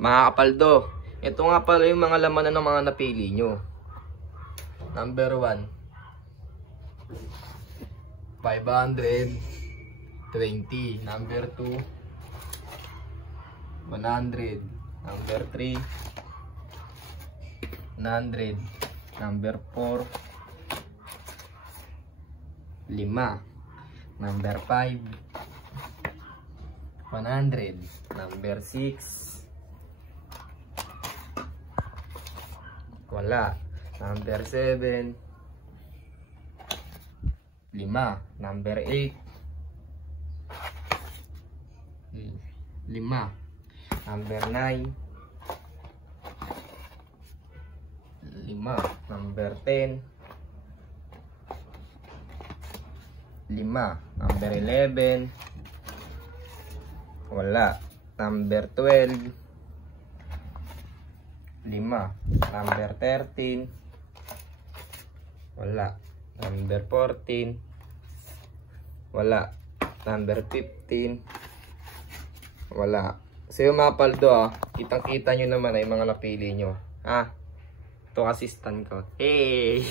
Mga kapaldo, ito nga pala yung mga laman ng mga napili nyo. Number 1, 520. Number 2, 100. Number 3, 100. Number 4, 5. Number 5, 100. Number 6, wala. Number 7, 5. Number 8, 5. Number 9, 5. Number 10, 5. Number 11, wala. Number 12, 5. Number 13, wala. Number 14, wala. Number 15, wala. So yung mga paldo, kitang kita nyo naman ay mga napili nyo. Ito assistant ko. Hey!